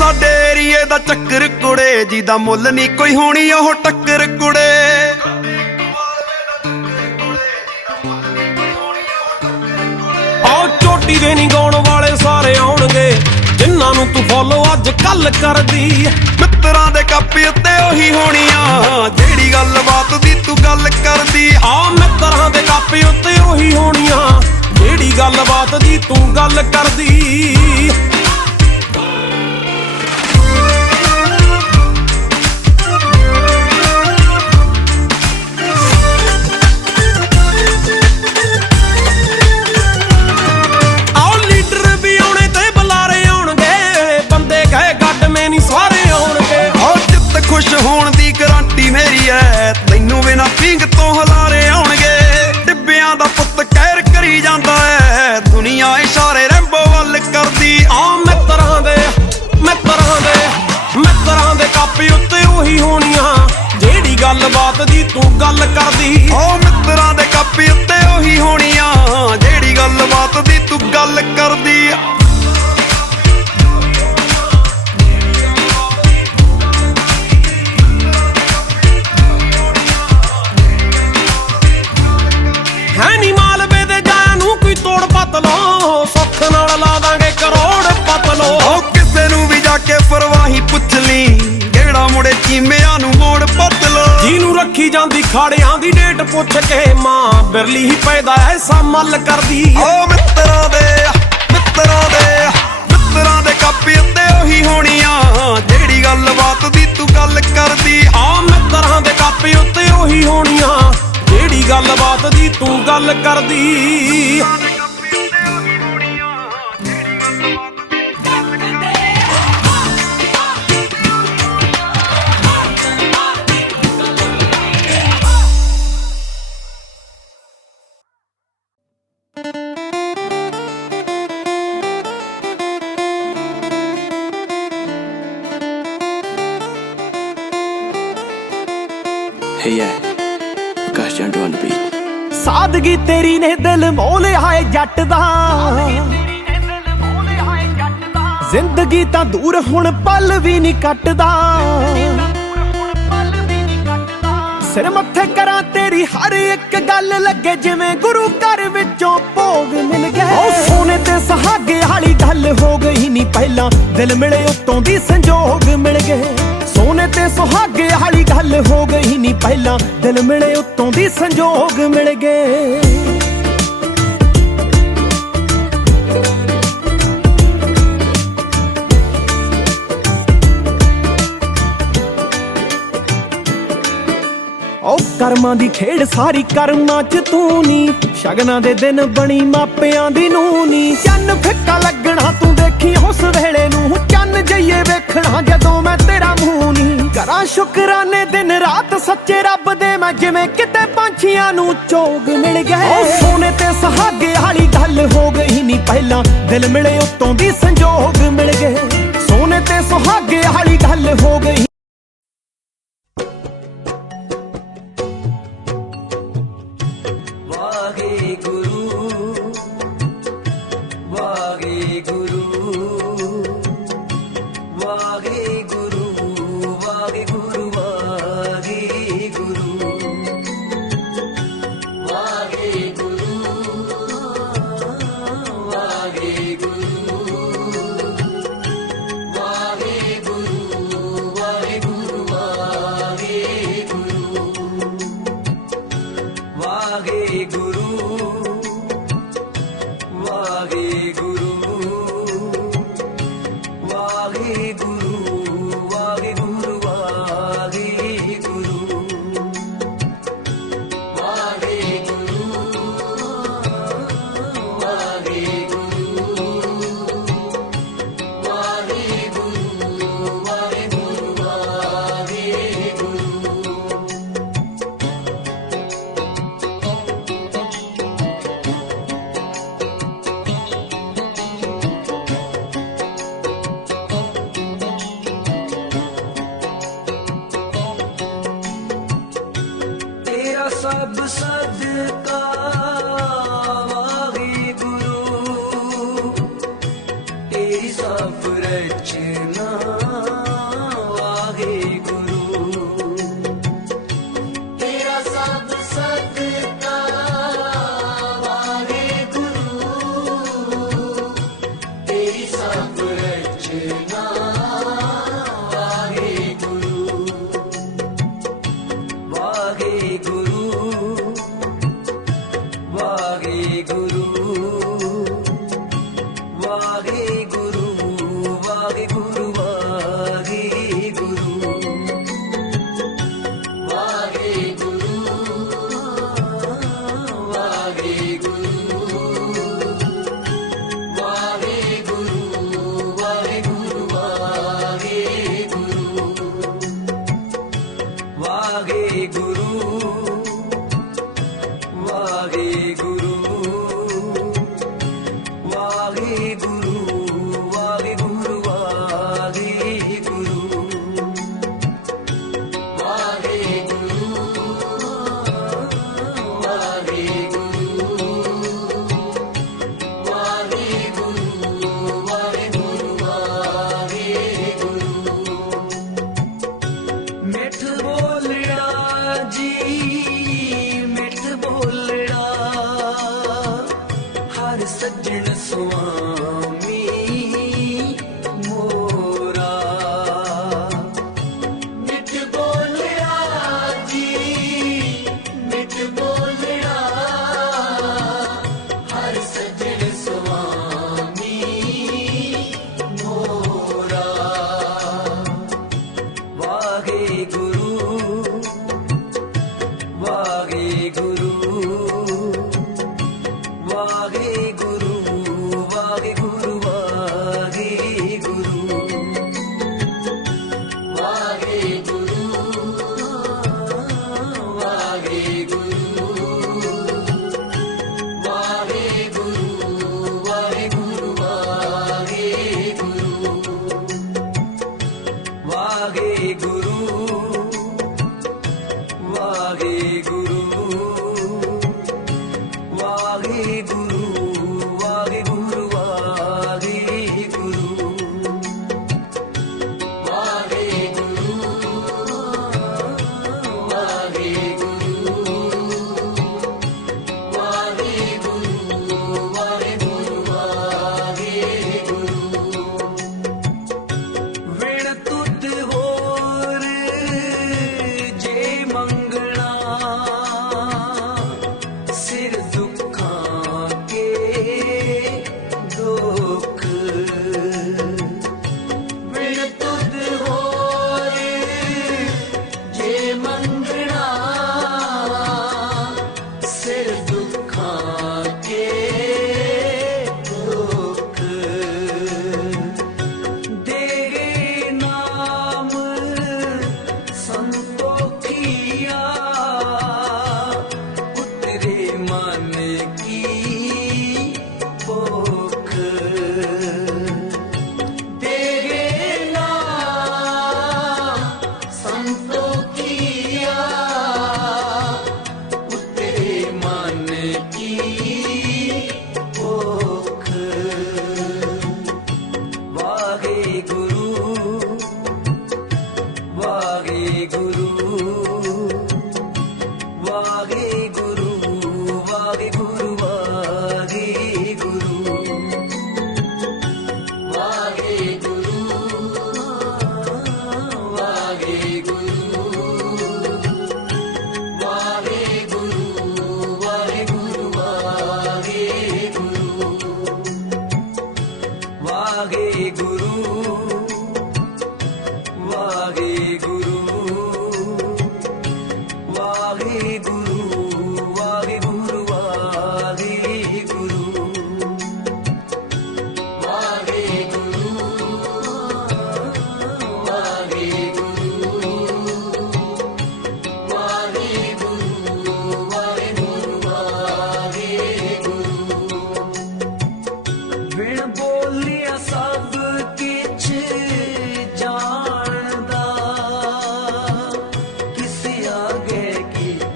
ਸਾਡੇ ਏਰੀਏ ਦਾ ਚੱਕਰ ਕੁੜੇ ਜਿਹਦਾ ਮੁੱਲ ਨਹੀਂ ਕੋਈ ਹੋਣੀ ਉਹ ਟੱਕਰ ਕੁੜੇ। ਆਓ ਚੋਟੀ ਦੇ ਨਹੀਂ ਗਾਉਣ ਵਾਲੇ ਸਾਰੇ ਆਉਣਗੇ ਜਿਨ੍ਹਾਂ ਨੂੰ ਤੂੰ ਫੋਲੋ ਅੱਜ ਕੱਲ ਕਰਦੀ। ਮਿੱਤਰਾਂ ਦੇ ਕੱਪ ਉੱਤੇ ਉਹੀ ਹੋਣੀਆਂ ਜਿਹੜੀ ਗੱਲਬਾਤ ਦੀ ਤੂੰ ਗੱਲ ਕਰਦੀ। ਆ ਮਿੱਤਰਾਂ ਦੇ ਕਾਪੇ ਉੱਤੇ ਉਹੀ ਹੋਣੀਆਂ ਜਿਹੜੀ ਗੱਲਬਾਤ ਦੀ ਤੂੰ ਗੱਲ ਕਰਦੀ। ਦੀ ਤੂੰ ਗੱਲ ਕਰਦੀ। ਓ ਮਿੱਤਰਾਂ ਦੇ ਕੱਪ ਖਾੜਿਆਂ ਦੀ ਡੇਟ ਪੁੱਛ ਕੇ ਮਾਂ ਬਿਰਲੀ ਹੀ ਪੈਦਾ ਐਸਾ ਮੱਲ ਕਰਦੀ ਓ ਮਿੱਤਰਾਂ ਦੇ ਮਿੱਤਰਾਂ ਦੇ ਮਿੱਤਰਾਂ ਦੇ ਕੱਪ ਉੱਤੇ ਉਹੀ ਹੋਣੀ ਆ ਜਿਹੜੀ ਗੱਲਬਾਤ ਦੀ ਤੂੰ ਗੱਲ ਕਰਦੀ, ਆ ਮਿੱਤਰਾਂ ਦੇ ਕਾਪੀ ਉੱਤੇ ਉਹੀ ਹੋਣੀ ਆ ਜਿਹੜੀ ਗੱਲਬਾਤ ਦੀ ਤੂੰ ਗੱਲ ਕਰਦੀ Hey yeah, Akash Chandu on the beat. ਸਾਦਗੀ ਤੇਰੀ ਨੇ ਦਿਲ ਮੋਹ ਲਿਆ ਏ ਜੱਟ ਦਾ। ਜ਼ਿੰਦਗੀ ਤਾਂ ਦੂਰ ਹੁਣ ਪਲ ਵੀ ਨਹੀਂ ਕੱਟਦਾ। ਸਿਰ ਮੱਥੇ ਕਰਾਂ ਤੇਰੀ ਹਰ ਇੱਕ ਗੱਲ ਲੱਗੇ ਜਿਵੇਂ ਗੁਰੂ ਘਰ ਵਿੱਚੋਂ ਭੋਗ ਮਿਲ ਗਏ ਓ ਸੋਨੇ ਤੇ ਸੁਹਾਗੇ ਵਾਲੀ ਗੱਲ ਹੋ ਗਈ ਨਹੀਂ ਪਹਿਲਾਂ। ਦਿਲ ਮਿਲੇ ਉਤੋਂ ਦੀ ਸੰਜੋਗ ਮਿਲ ਗਏ। ਸੋਨੇ ਤੇ ਸੁਹਾਗੇ ਵਾਲੀ ਗੱਲ ਹੋ ਗਈ ਨਹੀਂ ਪਹਿਲਾਂ। ਦਿਲ ਮਿਲੇ ਉਤੋਂ ਦੀ ਸੰਜੋਗ ਮਿਲ ਗਏ। ਓ ਕਰਮਾਂ ਦੀ ਖੇਡ ਸਾਰੀ ਕਰਮਾਂ ਚ ਤੂੰ ਨੀ। ਸ਼ਗਨਾਂ ਦੇ ਦਿਨ ਬਣੀ ਮਾਪਿਆਂ ਦੀ ਨੂੰ ਨੀ। ਚੰਨ ਫਿੱਕਾ ਲੱਗਣਾ ਤੂੰ ਦੇਖੀ ਉਸ ਵੇਲੇ ਨੂੰ। ਜਈਏ ਵੇਖਣਾ ਜਦੋਂ ਮੈਂ ਤੇਰਾ ਮੂੰਹ ਨੀ ਕਰਾਂ ਸ਼ੁਕਰਾਨੇ ਦਿਨ ਰਾਤ ਸੱਚੇ ਰੱਬ ਦੇ, ਮੈਂ ਜਿਵੇਂ ਕਿਤੇ ਪੰਛੀਆਂ ਨੂੰ ਚੋਗ ਮਿਲ ਗਏ। ਸੋਨੇ ਤੇ ਸਹਾਗੇ ਵਾਲੀ ਗੱਲ ਹੋ ਗਈ ਨਹੀਂ ਪਹਿਲਾਂ। ਦਿਲ ਮਿਲੇ ਉਤੋਂ ਦੀ sun. soirée.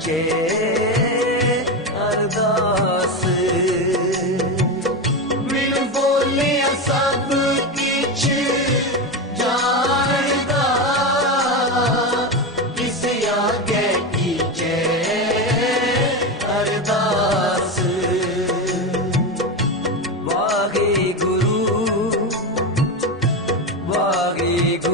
ਕੇ ਅਰਦਾਸ। ਮੈਨੂੰ ਬੋਲਿਆ ਸਭ ਕਿਛ ਜਾਣਦਾ ਕਿਸ ਆਗੇ ਕੀ ਜੈ ਅਰਦਾਸ। ਵਾਹਿਗੁਰੂ ਵਾਹਿਗੁਰੂ।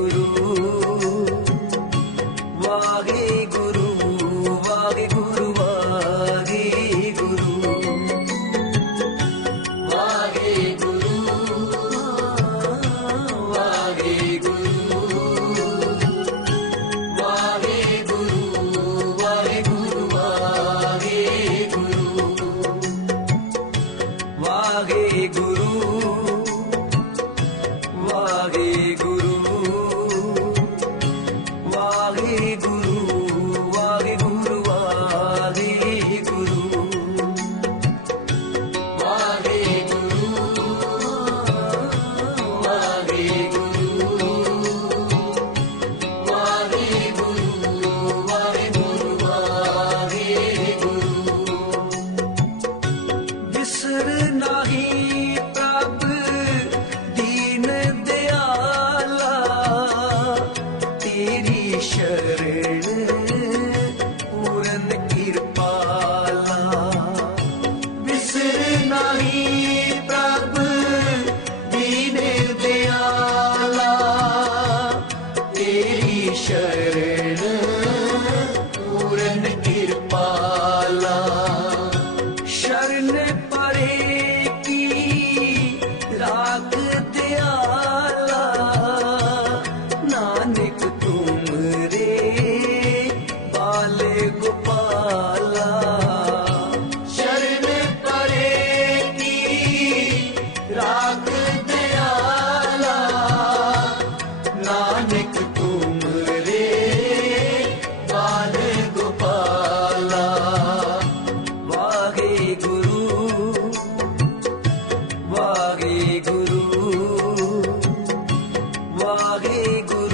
Good.